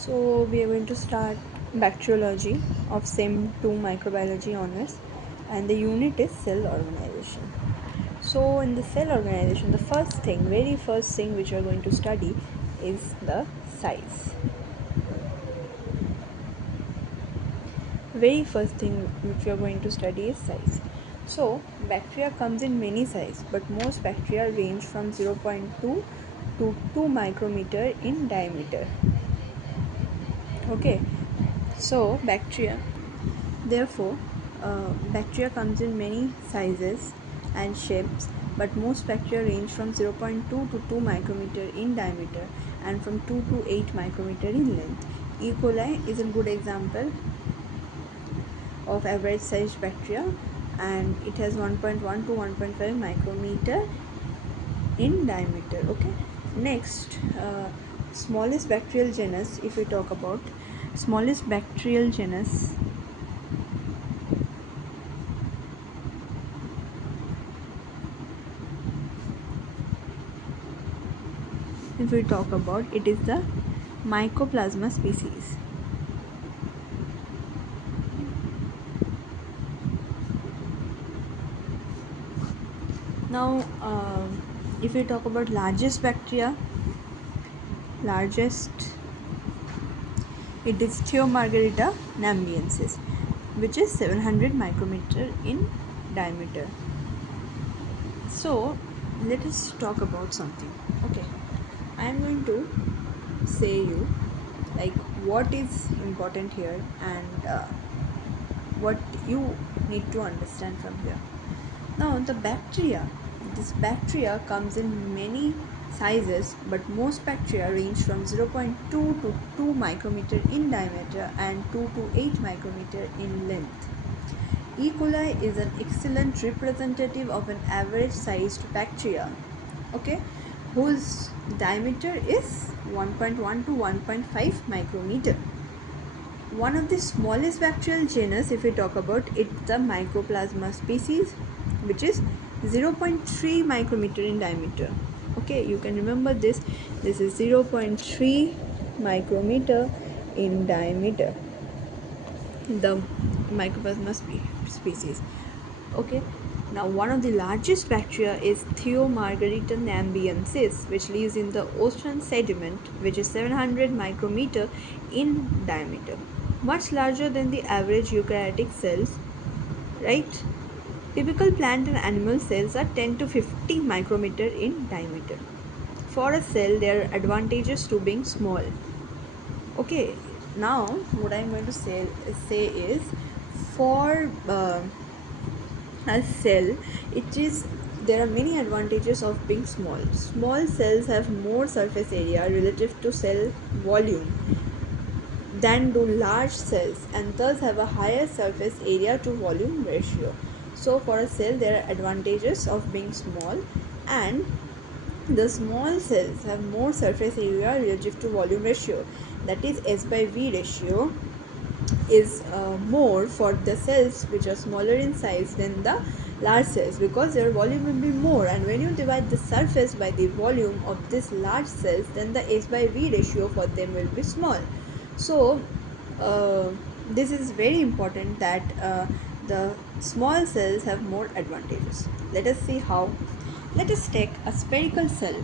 So we are going to start Bacteriology of Sem 2 Microbiology honors, and the unit is cell organization. So in the cell organization, the very first thing which we are going to study is the size. Very first thing which we are going to study is size. So bacteria comes in many size, but most bacteria range from 0.2 to 2 micrometer in diameter. Okay, so bacteria comes in many sizes and shapes, but most bacteria range from 0.2 to 2 micrometer in diameter and from 2 to 8 micrometer in length. E. coli is a good example of average sized bacteria, and it has 1.1 to 1.5 micrometer in diameter. Okay, next, smallest bacterial genus, if we talk about smallest bacterial genus, if we talk about it, is the Mycoplasma species. Now, if we talk about largest bacteria, largest, it is Theomargarita nambiensis, which is 700 micrometer in diameter. So, let us talk about something. Okay, I am going to say you like what is important here and what you need to understand from here. Now, this bacteria comes in many sizes, but most bacteria range from 0.2 to 2 micrometer in diameter and 2 to 8 micrometer in length. E. coli is an excellent representative of an average sized bacteria, okay, whose diameter is 1.1 to 1.5 micrometer. One of the smallest bacterial genus, if we talk about it, the Mycoplasma species, which is 0.3 micrometer in diameter. Okay, you can remember this. This is 0.3 micrometer in diameter, the Mycoplasma species. Okay, now one of the largest bacteria is Theomargarita nambiensis, which lives in the ocean sediment, which is 700 micrometer in diameter, much larger than the average eukaryotic cells, right? Typical plant and animal cells are 10 to 50 micrometer in diameter. For a cell, there are advantages to being small. Okay, now what I'm going to say is, for a cell, it is there are many advantages of being small. Small cells have more surface area relative to cell volume than do large cells, and thus have a higher surface area to volume ratio. So for a cell, there are advantages of being small, and the small cells have more surface area relative to volume ratio, that is S by V ratio is more for the cells which are smaller in size than the large cells, because their volume will be more, and when you divide the surface by the volume of these large cells, then the S by V ratio for them will be small. So this is very important that the small cells have more advantages. Let us see how. Let us take a spherical cell.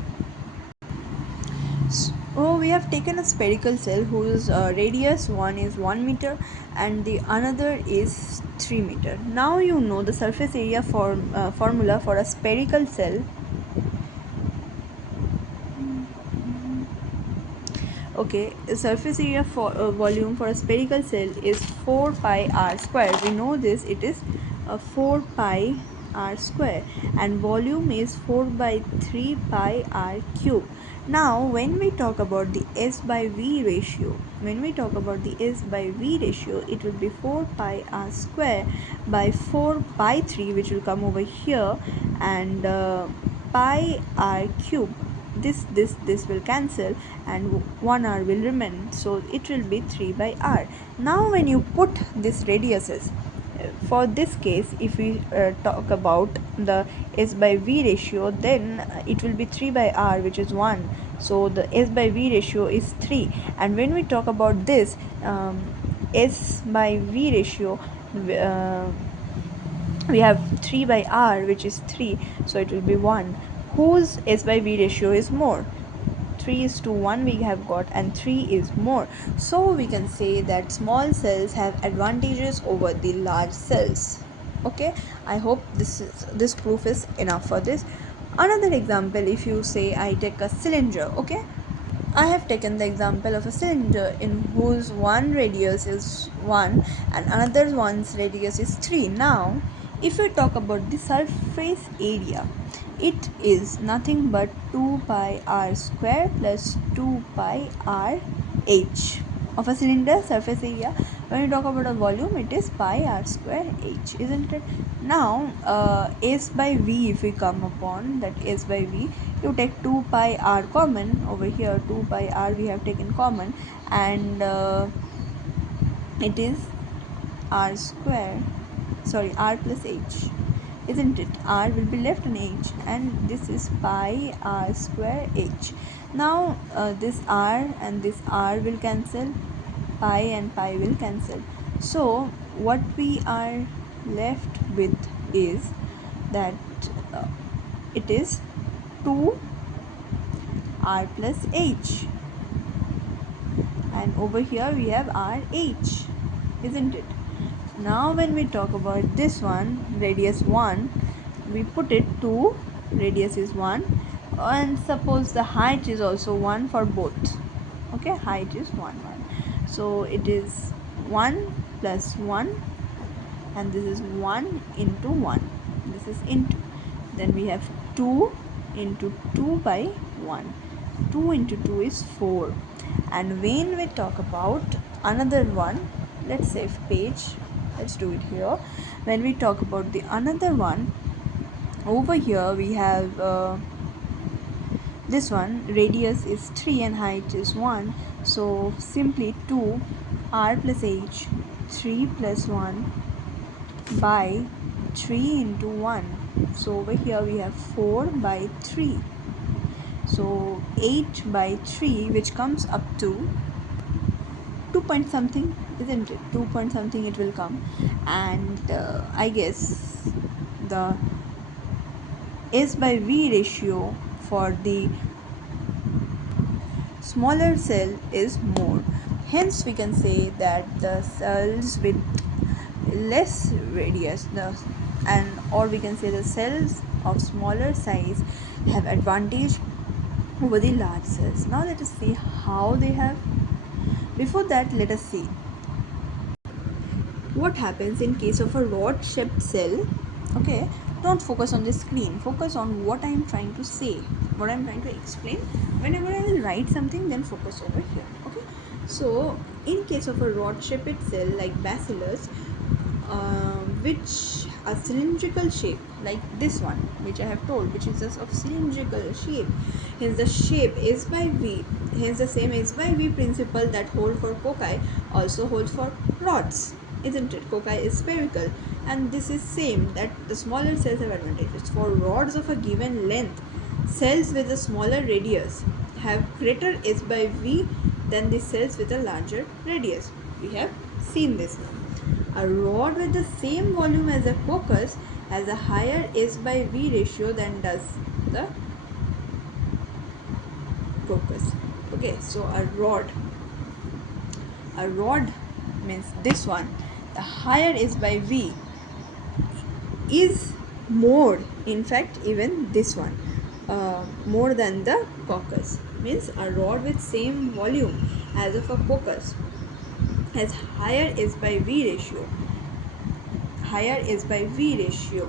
So we have taken a spherical cell whose radius one is 1 meter and the another is 3 meter. Now you know the surface area formula for a spherical cell. Okay, the surface area for volume for a spherical cell is 4 pi r square. We know this, it is 4 pi r square, and volume is 4 by 3 pi r cube. Now when we talk about the S by V ratio, it will be 4 pi r square by 4 by 3, which will come over here, and pi r cube. This will cancel, and 1 r will remain, so it will be 3 by r. Now when you put these radiuses, for this case, if we talk about the S by V ratio, then it will be 3 by r, which is 1, So the S by V ratio is 3. And when we talk about this, S by V ratio, uh, we have 3 by R, which is 3, so it will be 1. Whose S by V ratio is more? 3 is to 1 we have got, and 3 is more. So we can say that small cells have advantages over the large cells. Okay, I hope this proof is enough for this. Another example, if you say I take a cylinder, okay, I have taken the example of a cylinder in whose one radius is 1 and another one's radius is 3. Now, if we talk about the surface area, it is nothing but 2 pi r square plus 2 pi r h of a cylinder surface area. When you talk about a volume, it is pi r square h, isn't it? Now, s by v, if we come upon that s by v, you take 2 pi r common over here. 2 pi r we have taken common, and it is r square, sorry, r plus h, isn't it? R will be left in h, and this is pi r square h. Now this r and this r will cancel, pi and pi will cancel. So what we are left with is that uh, it is 2 r plus h, and over here we have RH, isn't it? Now when we talk about this one, radius 1, we put it 2, radius is 1, and suppose the height is also 1 for both. Okay, height is 1. So it is 1 plus 1, and this is 1 into 1. This is into. Then we have 2 into 2 by 1. 2 into 2 is 4. And when we talk about another one, let's save page, let's do it here. When we talk about the another one, over here we have this one, radius is 3 and height is 1, so simply 2 r plus h, 3 plus 1 by 3 into 1. So over here we have 4 by 3. So 8 by 3, which comes up to 2 point something, isn't it? 2 point something it will come. And I guess the S by V ratio for the smaller cell is more. Hence we can say that the cells with less radius, and or we can say the cells of smaller size have advantage over the large cells. Now let us see how they have. Before that, let us see what happens in case of a rod shaped cell. Okay, don't focus on the screen, focus on what I am trying to say, what I am trying to explain. Whenever I will write something, then focus over here. Okay, so in case of a rod shaped cell like bacillus, which a cylindrical shape like this one, which I have told, which is just of cylindrical shape, hence the shape is by v, hence the same is by v principle that hold for cocci also holds for rods, isn't it? Cocci is spherical, and this is same that the smaller cells have advantages. For rods of a given length, cells with a smaller radius have greater s by v than the cells with a larger radius. We have seen this now. A rod with the same volume as a coccus has a higher S by V ratio than does the coccus. Okay, so a rod means this one. The higher S by V is more, in fact, even this one, more than the coccus. Means a rod with same volume as of a coccus has higher S by V ratio. Higher S by V ratio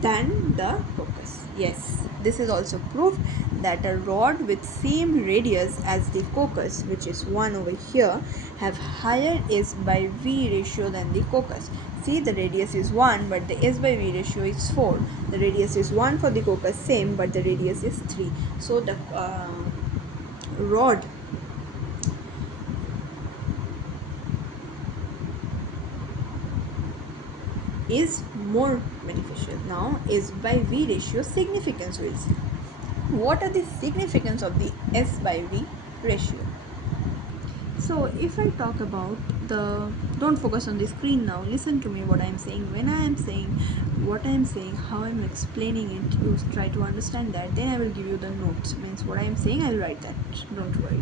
than the coccus. Yes, this is also proof that a rod with same radius as the coccus, which is 1 over here, have higher S by V ratio than the coccus. See, the radius is 1 but the S by V ratio is 4. The radius is 1 for the coccus, same, but the radius is 3. So the rod is more beneficial. Now S by V ratio significance will see. What are the significance of the S by V ratio? So if I talk about the, don't focus on the screen now, listen to me what I'm saying. When I am saying what I'm saying, how I'm explaining it, you try to understand that, then I will give you the notes. Means what I'm saying, I'll write that, don't worry.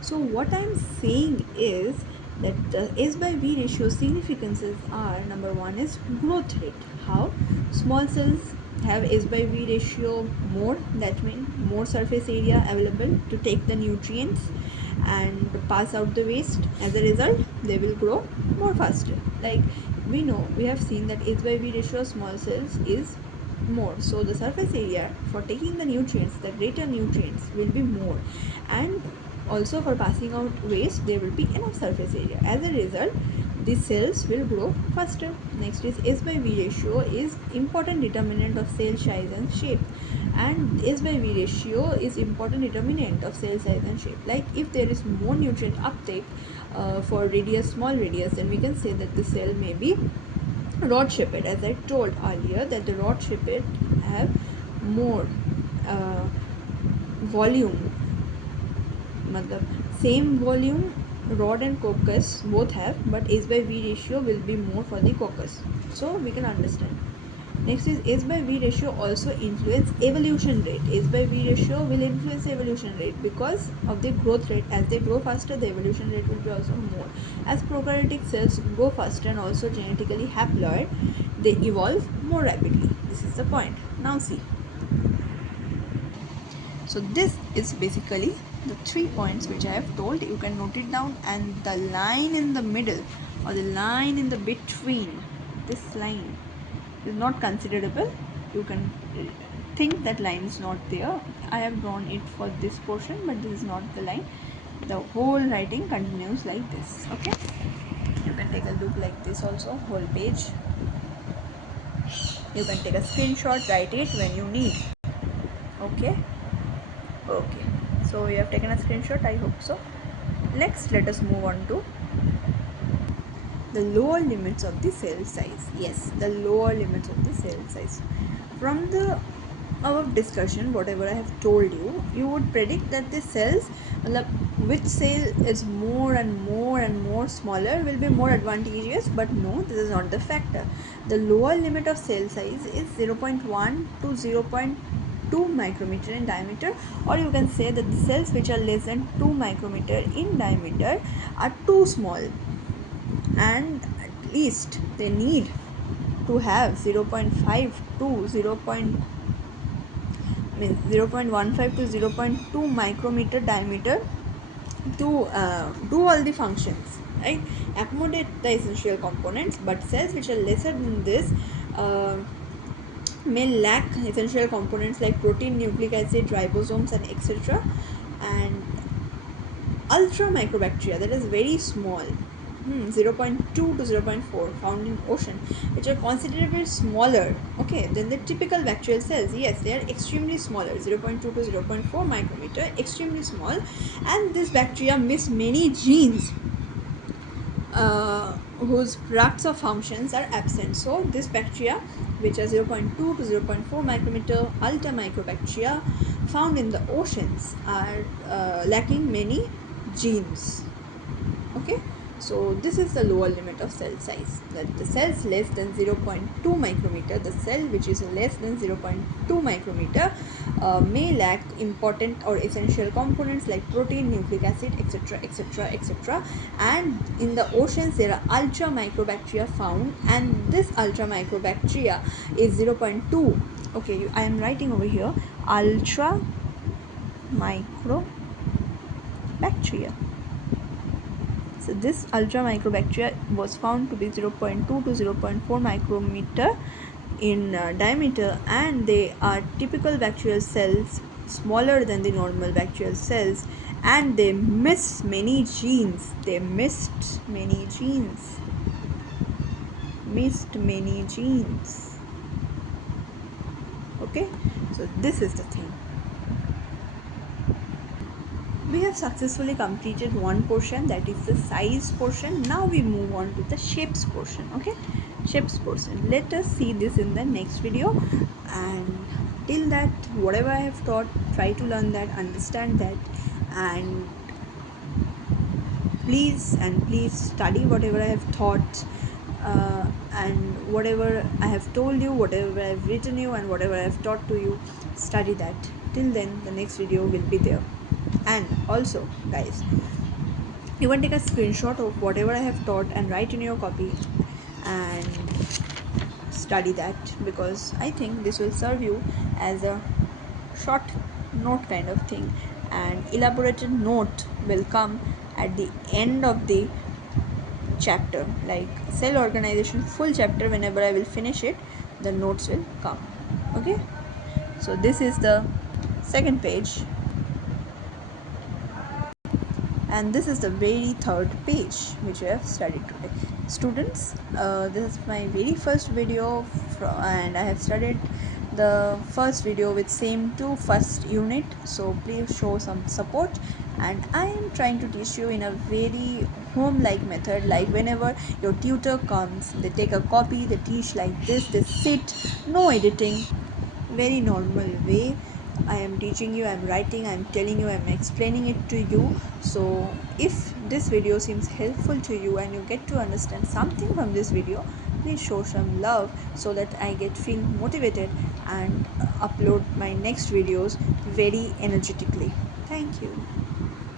So what I'm saying is that the S by V ratio significances are, number one is growth rate. How small cells have S by V ratio more, that means more surface area available to take the nutrients and pass out the waste. As a result, they will grow more faster. Like we know, we have seen that H by V ratio of small cells is more, so the surface area for taking the nutrients, the greater nutrients, will be more, and also for passing out waste there will be enough surface area. As a result, the cells will grow faster. Next is S by V ratio is important determinant of cell size and shape, and S by V ratio is important determinant of cell size and shape. Like if there is more nutrient uptake for radius, small radius, then we can say that the cell may be rod shaped. As I told earlier that the rod shaped have more uh, volume, matlab same volume rod and coccus both have, but S by V ratio will be more for the coccus, so we can understand. Next is S by V ratio also influence evolution rate. S by V ratio will influence evolution rate because of the growth rate. As they grow faster, the evolution rate will be also more. As prokaryotic cells grow faster and also genetically haploid, they evolve more rapidly. This is the point. Now see. So this is basically the 3 points which I have told. You can note it down, and the line in the middle or the line in the between, this line is not considerable. You can think that line is not there. I have drawn it for this portion, but this is not the line. The whole writing continues like this. Okay, you can take a look like this also, whole page. You can take a screenshot, write it when you need. Okay, okay, so you have taken a screenshot, I hope so. Next, let us move on to the lower limits of the cell size. Yes, the lower limits of the cell size. From the above discussion, whatever I have told you, you would predict that the cells, which cell is more and more and more smaller will be more advantageous, but no, this is not the factor. The lower limit of cell size is 0.1 to 0.2 micrometer in diameter, or you can say that the cells which are less than 2 micrometer in diameter are too small, and at least they need to have 0.5 to 0. Means 0.15 to 0.2 micrometer diameter to do all the functions, right? Accommodate the essential components, but cells which are lesser than this uh, may lack essential components like protein, nucleic acid, ribosomes, and etc. And ultra microbacteria, that is very small, 0.2 to 0.4, found in ocean, which are considerably smaller, okay, than the typical bacterial cells. Yes, they are extremely smaller, 0.2 to 0.4 micrometer, extremely small, and this bacteria miss many genes whose products or functions are absent. So this bacteria, which are 0.2 to 0.4 micrometer ultra microbacteria found in the oceans, are lacking many genes. Okay, so this is the lower limit of cell size, that the cells less than 0.2 micrometer, the cell which is less than 0.2 micrometer may lack important or essential components like protein, nucleic acid, etc, etc, etc. And in the oceans there are ultra microbacteria found, and this ultra microbacteria is 0.2. Okay, I am writing over here ultra microbacteria. So this ultra microbacteria was found to be 0.2 to 0.4 micrometer in diameter, and they are typical bacterial cells, smaller than the normal bacterial cells, and they miss many genes. They missed many genes. Okay, so this is the thing. We have successfully completed one portion, that is the size portion. Now we move on to the shapes portion. Okay, shapes portion, let us see this in the next video. And till that, whatever I have taught, try to learn that, understand that, and please study whatever I have taught, and whatever I have told you, whatever I have written you, and whatever I have taught to you, study that. Till then, the next video will be there. And also, guys, you can take a screenshot of whatever I have taught and write in your copy and study that, because I think this will serve you as a short note kind of thing, and elaborated note will come at the end of the chapter, like cell organization full chapter. Whenever I will finish it, the notes will come. Okay, so this is the second page, and this is the very third page which we have studied today. Students, this is my very first video and I have studied the first video with same to first unit, so please show some support. And I am trying to teach you in a very home like method, like whenever your tutor comes, they take a copy, they teach like this, they sit, no editing, very normal way. I am teaching you, I am writing, I am telling you, I am explaining it to you. So if this video seems helpful to you and you get to understand something from this video, please show some love so that I get feel motivated and upload my next videos very energetically. Thank you.